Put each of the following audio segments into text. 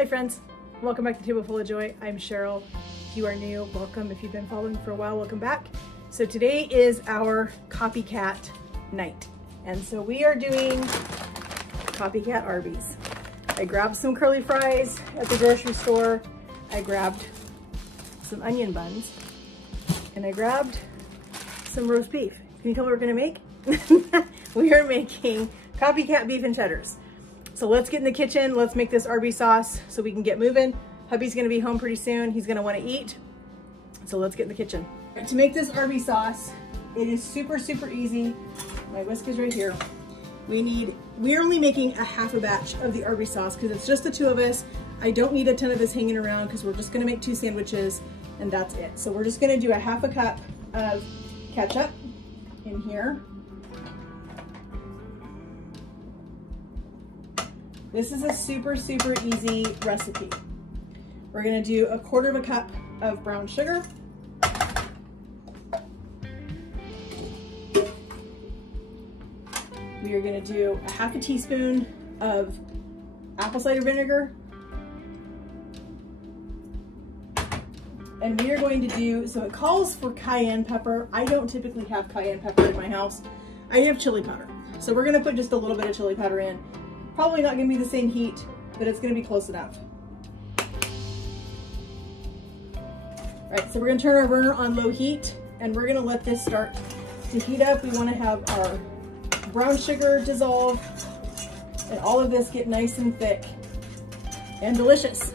Hi friends, welcome back to Table Full of Joy. I'm Cheryl. If you are new, welcome. If you've been following for a while, welcome back. So today is our Copycat night. And so we are doing Copycat Arby's. I grabbed some curly fries at the grocery store. I grabbed some onion buns and I grabbed some roast beef. Can you tell what we're gonna make? We are making Copycat beef and cheddars. So let's get in the kitchen. Let's make this Arbys sauce so we can get moving. Hubby's gonna be home pretty soon. He's gonna wanna eat. So let's get in the kitchen. To make this Arbys sauce, it is super, super easy. My whisk is right here. We're only making a half a batch of the Arbys sauce because it's just the two of us. I don't need a ton of this hanging around because we're just gonna make 2 sandwiches and that's it. So we're just gonna do a half a cup of ketchup in here. This is a super, super easy recipe. We're gonna do 1/4 cup of brown sugar. We are gonna do a 1/2 teaspoon of apple cider vinegar. And we are going to do, so it calls for cayenne pepper. I don't typically have cayenne pepper in my house. I have chili powder. So we're gonna put just a little bit of chili powder in. Probably not gonna be the same heat, but it's gonna be close enough. All right, so we're gonna turn our burner on low heat and we're gonna let this start to heat up. We wanna have our brown sugar dissolve and all of this get nice and thick and delicious.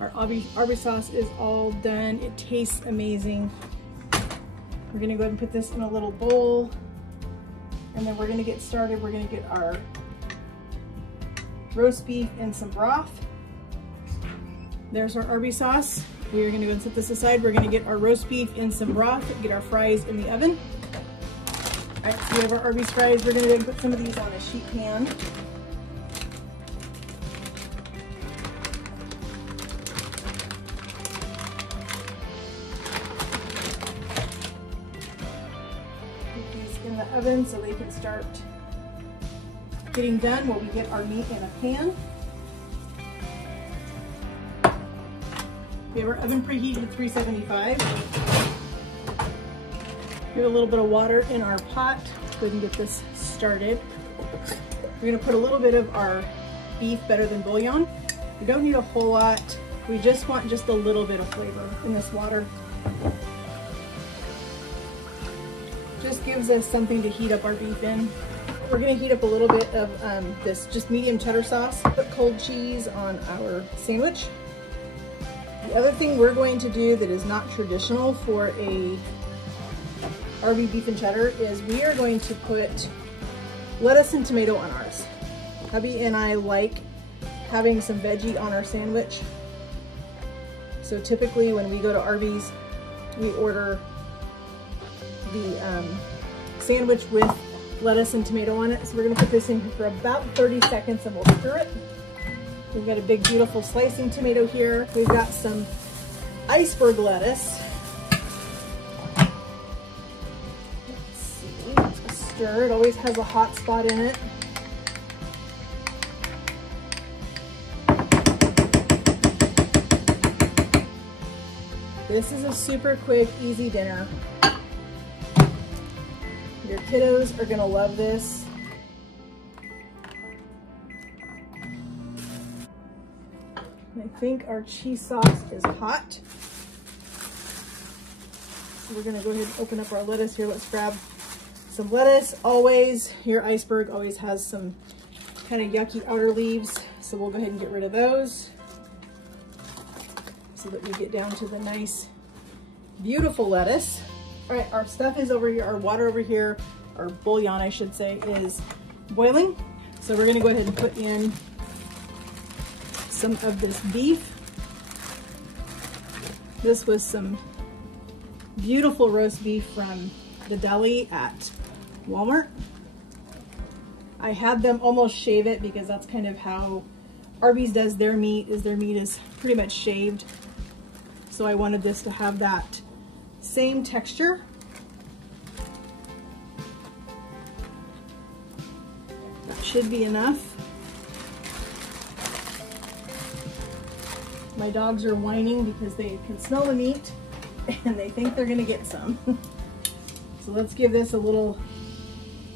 Our Arbys sauce is all done. It tastes amazing. We're gonna go ahead and put this in a little bowl and then we're gonna get started. We're gonna get our roast beef in some broth. There's our Arbys sauce. We're gonna go and set this aside. We're gonna get our roast beef in some broth, get our fries in the oven. All right, so we have our Arbys fries. We're gonna put some of these on a sheet pan. Put these in the oven so they can start getting done while we get our meat in a pan. We have our oven preheated at 375. We have a little bit of water in our pot. Let's go ahead and get this started. We're gonna put a little bit of our beef better than bouillon. We don't need a whole lot. We just want just a little bit of flavor in this water. Just gives us something to heat up our beef in. We're gonna heat up a little bit of this just medium cheddar sauce. Put cold cheese on our sandwich. The other thing we're going to do that is not traditional for a Arby beef and cheddar is we are going to put lettuce and tomato on ours. Hubby and I like having some veggie on our sandwich. So typically when we go to Arby's, we order the sandwich with lettuce and tomato on it. So we're gonna put this in for about 30 seconds and we'll stir it. We've got a big, beautiful slicing tomato here. We've got some iceberg lettuce. Let's see, let's stir. It always has a hot spot in it. This is a super quick, easy dinner. Your kiddos are gonna love this. I think our cheese sauce is hot. So we're gonna go ahead and open up our lettuce here. Let's grab some lettuce. Always, your iceberg always has some kind of yucky outer leaves. So we'll go ahead and get rid of those so that we get down to the nice, beautiful lettuce. All right, our stuff is over here, our water over here, or bouillon I should say, is boiling. So we're gonna go ahead and put in some of this beef. This was some beautiful roast beef from the deli at Walmart. I had them almost shave it because that's kind of how Arby's does their meat, is their meat is pretty much shaved. So I wanted this to have that same texture. That should be enough. My dogs are whining because they can smell the meat and they think they're gonna get some. So let's give this a little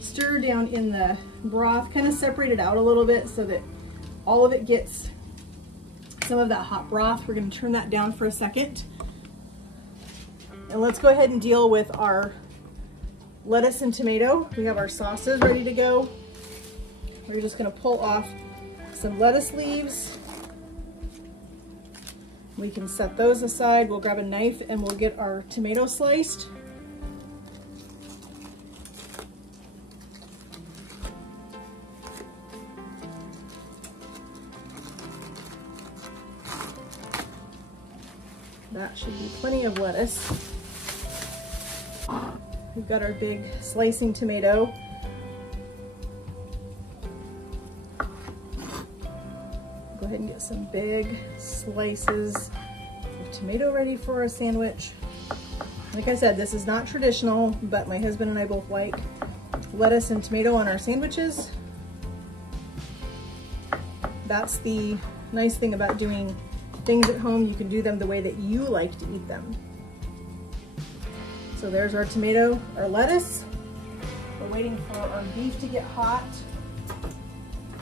stir down in the broth, kind of separate it out a little bit so that all of it gets some of that hot broth. We're gonna turn that down for a second. And let's go ahead and deal with our lettuce and tomato. We have our sauces ready to go. We're just gonna pull off some lettuce leaves. We can set those aside. We'll grab a knife and we'll get our tomato sliced. That should be plenty of lettuce. We've got our big slicing tomato. Go ahead and get some big slices of tomato ready for a sandwich. Like I said, this is not traditional, but my husband and I both like lettuce and tomato on our sandwiches. That's the nice thing about doing things at home. You can do them the way that you like to eat them. So there's our tomato, our lettuce. We're waiting for our beef to get hot.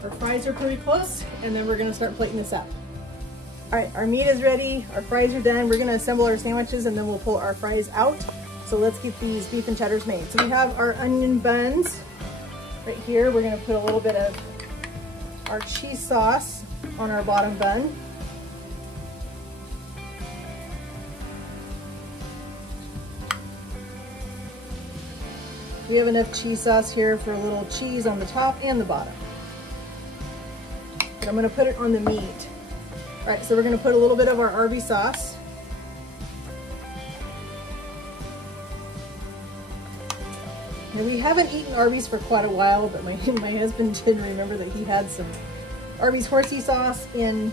Our fries are pretty close, and then we're gonna start plating this up. All right, our meat is ready, our fries are done. We're gonna assemble our sandwiches and then we'll pull our fries out. So let's get these beef and cheddars made. So we have our onion buns right here. We're gonna put a little bit of our cheese sauce on our bottom bun. We have enough cheese sauce here for a little cheese on the top and the bottom. And I'm gonna put it on the meat. All right, so we're gonna put a little bit of our Arbys sauce. Now we haven't eaten Arby's for quite a while, but my husband did remember that he had some Arby's horsey sauce in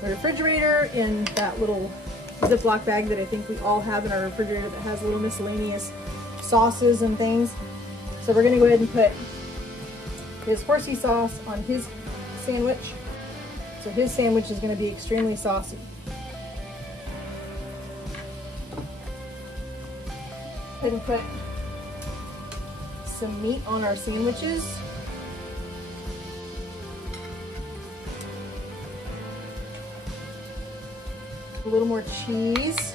the refrigerator in that little Ziploc bag that I think we all have in our refrigerator that has little miscellaneous sauces and things. So we're gonna go ahead and put his horsey sauce on his sandwich. So his sandwich is gonna be extremely saucy. Go ahead and put some meat on our sandwiches. A little more cheese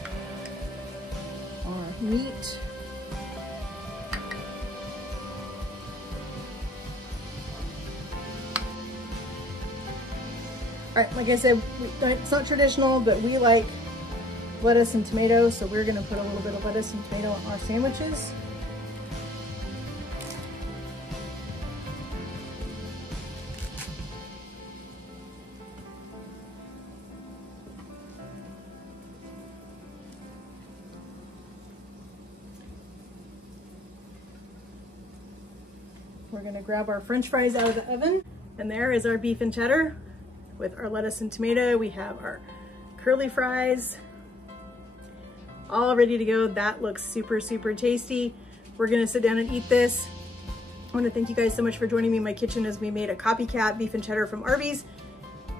on our meat. All right, like I said, it's not traditional, but we like lettuce and tomato, so we're gonna put a little bit of lettuce and tomato on our sandwiches. We're gonna grab our French fries out of the oven, and there is our beef and cheddar with our lettuce and tomato. We have our curly fries all ready to go. That looks super, super tasty. We're gonna sit down and eat this. I wanna thank you guys so much for joining me in my kitchen as we made a copycat beef and cheddar from Arby's.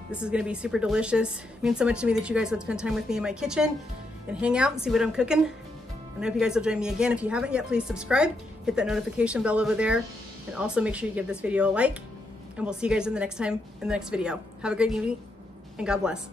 This is gonna be super delicious. It means so much to me that you guys would spend time with me in my kitchen and hang out and see what I'm cooking. And I hope you guys will join me again. If you haven't yet, please subscribe, hit that notification bell over there, and also make sure you give this video a like. And we'll see you guys in the next video. Have a great evening and God bless.